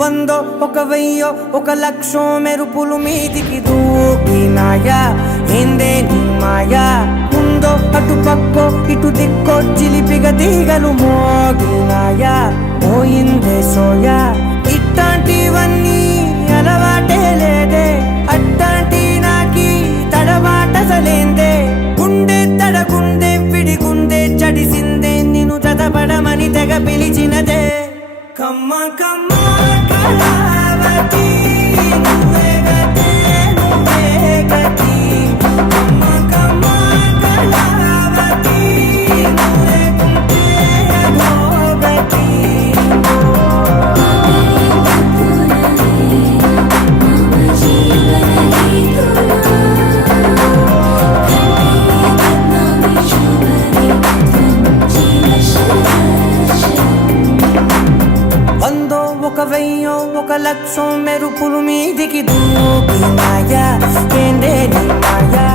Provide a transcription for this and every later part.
వందో ఒక వెయ్యో ఒక లక్షో మెరుపులు మీదికి దూకినాయా ఏందే నీ మాయా ముందో అటు పక్కో ఇటు దిక్కో చిలిపిగా తీగలు మోగినాయా పోయిందే సోయా ఇట్లాంటివన్నీ అలవాటే లేదే అట్లాంటి నాకి తడబాటసలేందే గుండె తడగుండే విడిగుండే చడిసిందే నిన్ను చదపడమని తెగ పిలిచినదే కమ్మ కమ్మ కళావతి నువ్వే గతే నువ్వే గతి కమ్మ కమ్మ కళావతి నువ్వే కుంటే అధోగతి వందో ఒక వెయ్యో ఒక లక్షో మెరుపులు మీదికి దూకినాయా ఏందే నీ మాయా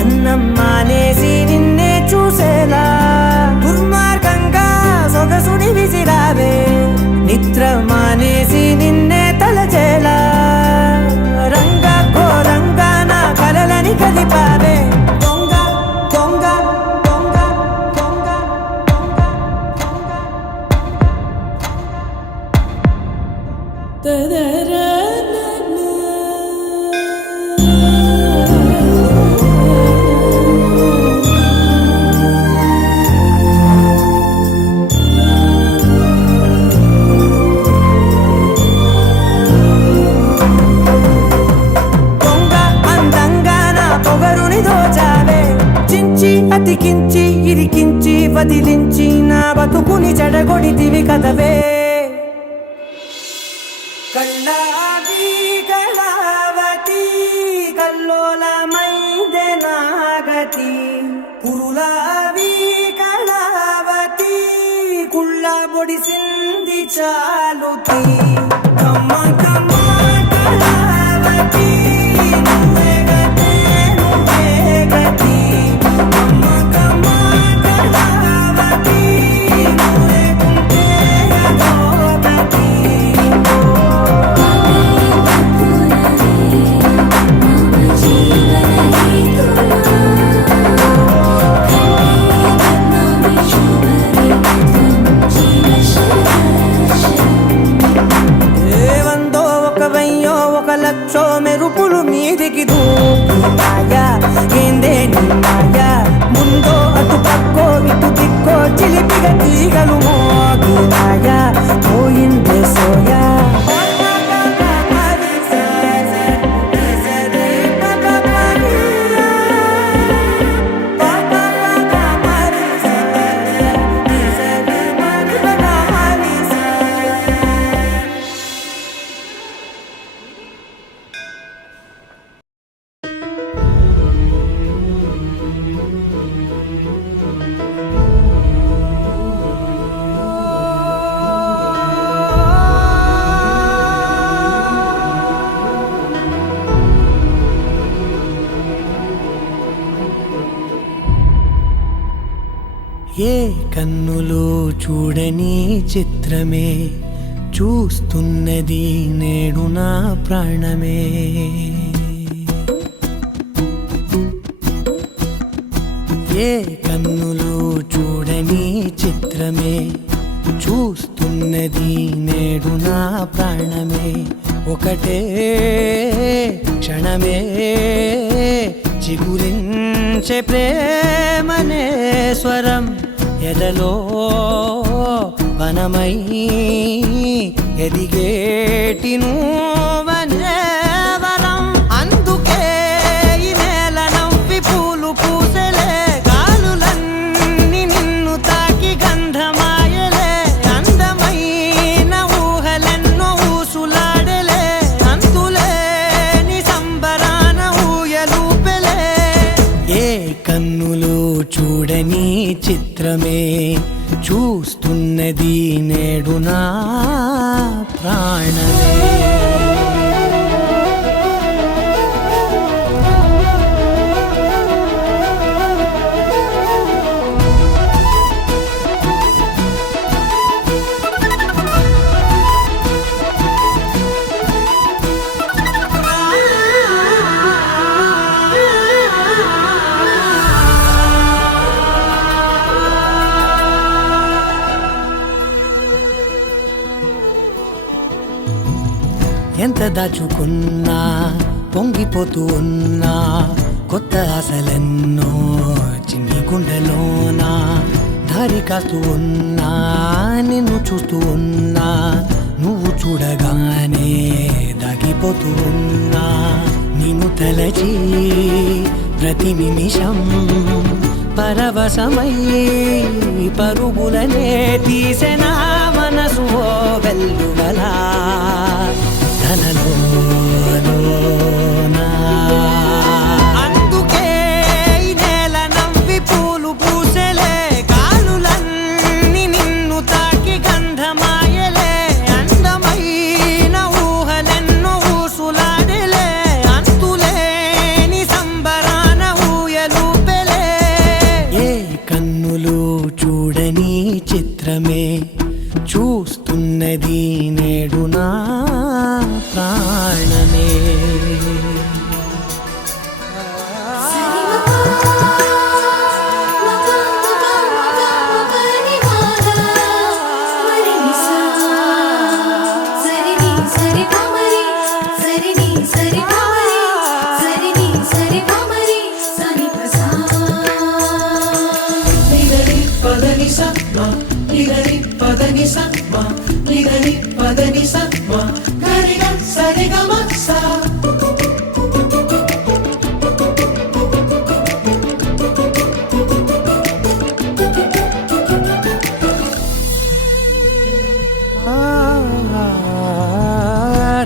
అన్నం మానేసి నిన్నే చూసేలా దుర్మార్గంగా సొగసుని విసిరావే నిద్ర మానేసి నిన్నే తలచేలా రంగ ఘోరంగా నా కలలని కదిపావే దొంగ దొంగ దొంగ దొంగ దొంగ అతికించి ఇరికించి వదిలించి నా బతుకుని చెడగొడితివి కదవే కళ్ళావి కళావతి కల్లోలమైందే నాగతి కురులావి కళావతి కుళ్ళ బొడిసింది చాలుతి కమ్మ కమ్మ కళావతి నువ్వే గతే నువ్వే గతి లక్షో మెరుపులు మీదికి దూకినాయా ఏందే నీ మాయా ముందో అటు పక్కో ఇటు దిక్కో చిలిపిగా తీగలు మోగినాయా పోయిందే సోయా ఏ కన్నులో చూడని చిత్రమే చూస్తున్నది నేడు నా ప్రాణమే. ఏ కన్నులో చూడని చిత్రమే చూస్తున్నది నేడు నా ప్రాణమే. ఒకటే క్షణమే చిగురించే ప్రేమనే స్వరం ఎదలో వనమై ఎదిగేటి నువ్వనే వరం. అందుకే ఈ నేల నవ్వి పూలు పూసెలే, గాలులన్నీ నిన్ను తాకి గంధమాయలే. అందమైన ఊహలెన్నో ఊసులాడలే, అంతులేని సంబరాన ఊయలూపెలే. ఏ కన్నులో చూడని చిత్రమే చూస్తున్నది నేడు నా ప్రాణమే. ఎంత దాచుకున్నా పొంగిపోతూ ఉన్నా, కొత్త ఆశలెన్నో చిన్ని గుండెలోనా. దారి కాస్తూ ఉన్నా, నిన్ను చూస్తూ ఉన్నా, నువ్వు చూడగానే దాగిపోతూ ఉన్నా. నిన్ను తలచి ప్రతి నిమిషం పరవశమై పరుగులనే తీసెనా మనసు ఓ వెల్లువలా. అందుకే ఈ నేల నవ్వి పూలు పూసెలే, గాలులన్నీ నిన్ను తాకి గంధమాయలే. అందమైన ఊహలెన్నో ఊసులాడలే, అంతులేని సంబరాన ఊయలూపెలే. ఏ కన్నులు చూడని చిత్రమే చూస్తున్నది నేడు నా ప్రాణమే.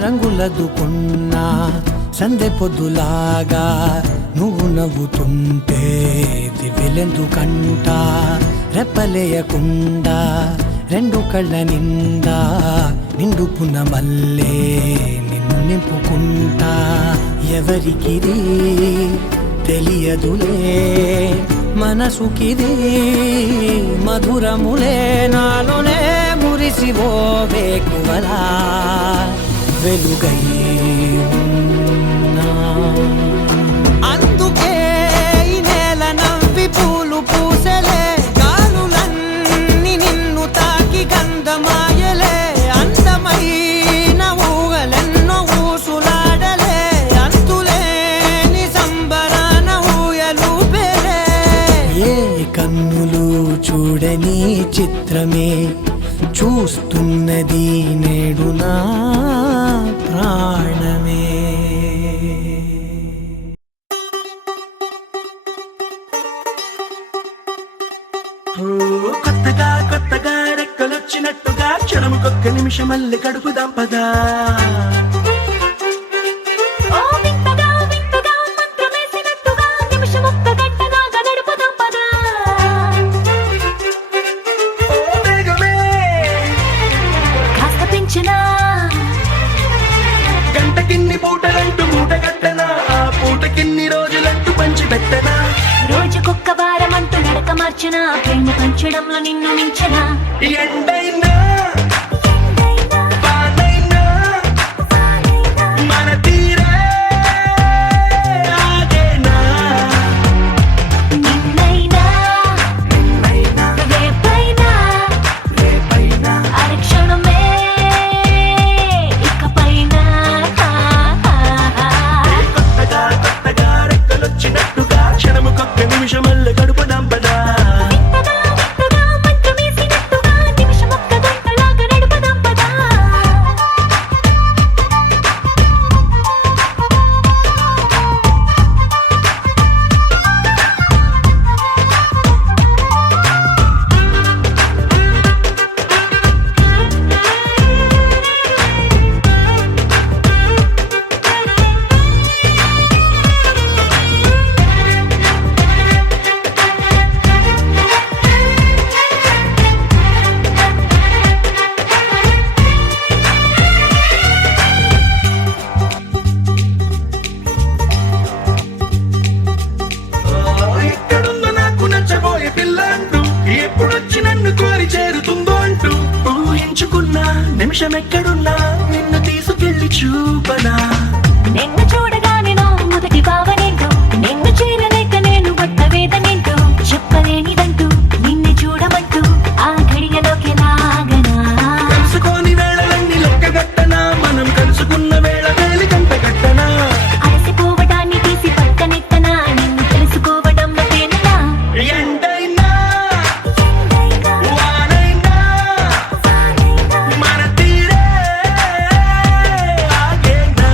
రంగులదుకున్నా సందె పొద్దులాగా నువ్వు నవ్వుతుంటే దివ్వెలెందుకంట. రెప్పలేయకుండా రెండు కళ్ళ నిండా నిండుకున్న మల్లే నిన్ను నింపుకుంటా. ఎవరికిది తెలియదులే మనసుకిది మధురములే, నాలోనే మురిసివో వేకువలా వెలుగై ఉన్నా. అందుకే ఈ నేల నవ్వి పూలు పూసెలే, గాలులన్నీ నిన్ను తాకి గంధమాయలే. అందమైన ఊహలెన్నో ఊసులాడలే, అంతులేని సంబరాన ఊయలూపెలే. ఏ కన్నులు చూడని చిత్రమే చూస్తున్నది నేడు నా ప్రాణమే. కొత్తగా కొత్తగా రెక్కలొచ్చినట్టుగా క్షణముకొక్క నిమిషమల్లి కడుపు దంపగా. గంటకిన్ని పూటలంటూ మూట కట్టనా, ఆ పూటకిన్ని రోజులంటూ పంచి పెట్టనా. రోజుకొక్క వారం అంటూ నడక మార్చిన ప్రేమ పంచడంలో నిన్ను మించిన ఎండైనా వానైనా మన తీరే ఆగేనా నిన్నైనా రేపైనా అరక్షణమే ఇకపైన కొత్తగా రెక్కలొచ్చినట్టుగా క్షణముకొక్క నిమిషమల్లె గడుపుదాం పదా వింతగా మంచు వేసినట్టుగా నిమిషమొక్క గంటలాగా నడుపుదాం పదా ఎక్కడుందో నాకు నచ్చబోయే పిల్ల అంటూ ఎప్పుడొచ్చి నన్ను కోరి చేరుతుందో అంటూ ఊహించుకున్నా నిమిషం ఎక్కడున్నా నిన్ను తీసుకెళ్లి చూపనా నిన్ను చూడగానే నా మొదటి భావనేంటో నిన్ను చేరలేక నేను పడ్డ వేదనేంటో చెప్పలేనిదంటూ నిన్ను చూడమంటూ ఆ ఘడియలోకి లాగనా కలుసుకొని వేళలన్నీ లెక్కగట్టనా మనం కలుసుకున్న వేళ వేలి గంట గట్టనా అలసిపోవడాన్ని తీసి పక్కనెత్తనా నిన్ను తెలుసుకోవడంలో తేలినా ఎండైనా వానైనా మన తీరే ఆగేనా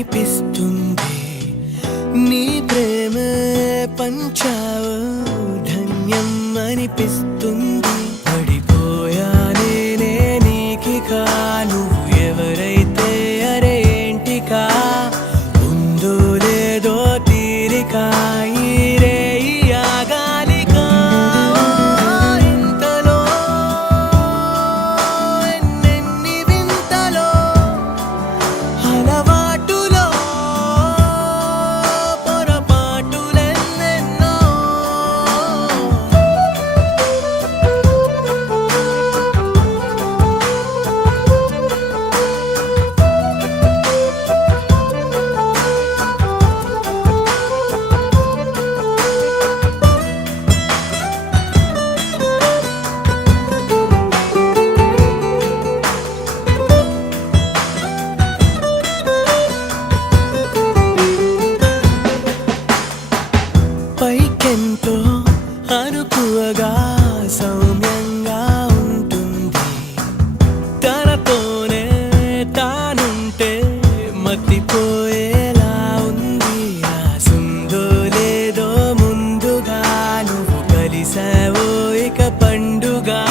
అనిపిస్తుంది నీ ప్రేమ పంచావు ధన్యం అనిపిస్తుంది పడిపోయానే నీకికా నువ్వు ఎవరైతే అరే ఏంటికా ఉందో లేదో తీరిక ఈ రేయి ఆగాలికా ఇంతలో ఎన్నెన్ని వింతలో అలవాటులో పొరపాటులెన్నెన్నో పైకెంతో అనుకువగా సౌమ్యంగా ఉంటుంది తనతోనే తానుంటే మతిపోయేలా ఉంది ఆసుందో లేదో ముందుగా నువ్వు కలిసావో ఇక పండుగా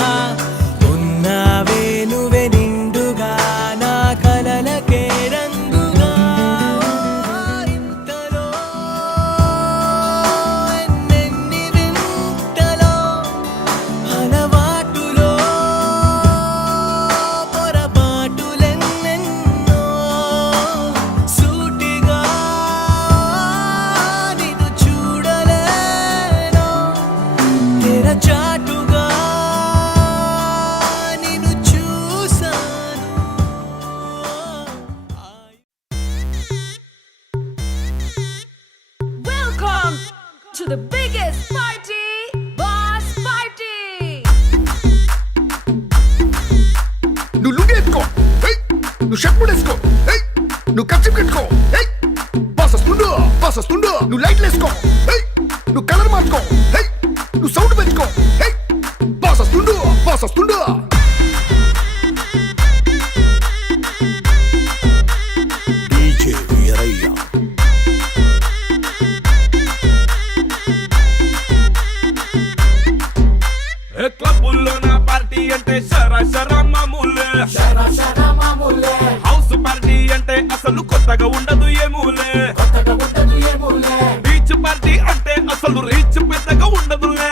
ఉన్నావే నువ్వే నిండుగా నా కలలకే రంగుగా ఇంతలో ఎన్నెన్ని వింతలో అలవాటులో పొరపాటులెన్నెన్నో సూటిగా నిన్ను చూడలేను తెరచాటుగా నిన్ను చూసాను Welcome to the biggest party, Boss Party! నువ్వు లుంగి ఎత్తుకో ఏయ్ నువ్వు షర్ట్ కూడా వేసుకో ఏయ్ నువ్వు కచ్చి కట్టుకో ఏయ్ బాస్ వస్తుండు నువ్వు లైట్లు వేసుకో ఏయ్ నువ్వు కలర్ మార్చుకో ఏయ్ నువ్వు సౌండ్ పెంచుకో ఏయ్ బాస్ వస్తుండు డీజే వీరయ్య క్లబ్బుల్లో నా పార్టీ అంటే షరా మామూలే హౌస్ పార్టీ అంటే అసలు కొత్తగా ఉండదు ఏమూలే బీచ్ పార్టీ అంటే అసలు రీచ్ పెద్దగా ఉండదులే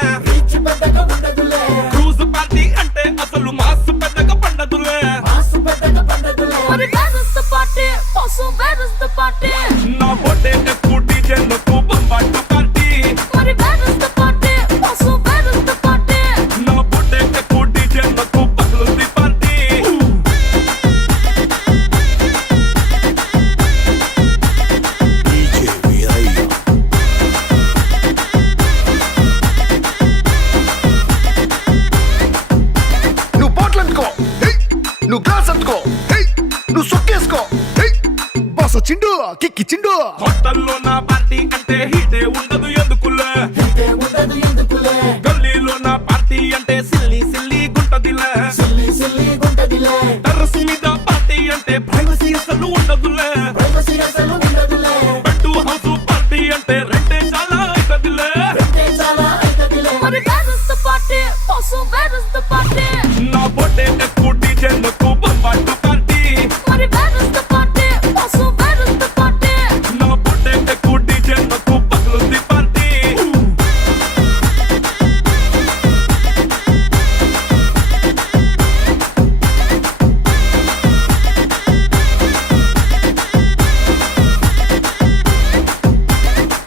క్రూజ్ పార్టీ అంటే అసలు మాస్ పెద్దగా పండదులే మరి where is the party? Bosso, where is the party? నా బొట్టే ఎక్కువ డీజే నొక్కు బంబాట పార్టీ మరి where is the party? Bosso, where is the party? నా బొట్టే ఎక్కువ డీజే నొక్కు పగలుంది పార్టీ డీజే వీరయ్య నువ్వు బాటిల్ అందుకో ఏయ్ నువ్వు గ్లాస్ అందుకో ఏయ్ నువ్వు సొక్కేసుకో ఏయ్ బాస్ వచ్చిండు కిక్కిచ్చిండు హోటల్లో నా పార్టీ అంటే హీటే ఉండదు ఎందుకులే గల్లీలో నా పార్టీ అంటే సిల్లి గుంటదిలే టెర్రస్ మీద పార్టీ అంటే ప్రైవసీ అసలు ఉండదులే బెడ్ హౌస్ పార్టీ అంటే రెంటే చాలా అవుతదిలే మరి where is the party? Bosso, where is the party? నా బొట్టే ఎక్కువ డీజే నొక్కు బంబాట పార్టీ మరి where is the party? Bosso, where is the party? నా బొట్టే ఎక్కువ డీజే నొక్కు పగలుంది పార్టీ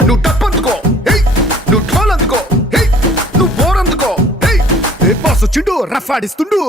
నువ్వు టప్ అందుకో ఏయ్ నువ్వు ఢోల్ అందుకో ఏయ్ నువ్వు బోర్ అందుకో ఏయ్ ఏ బాస్ వచ్చిండు రఫ్ ఆడిస్తుండు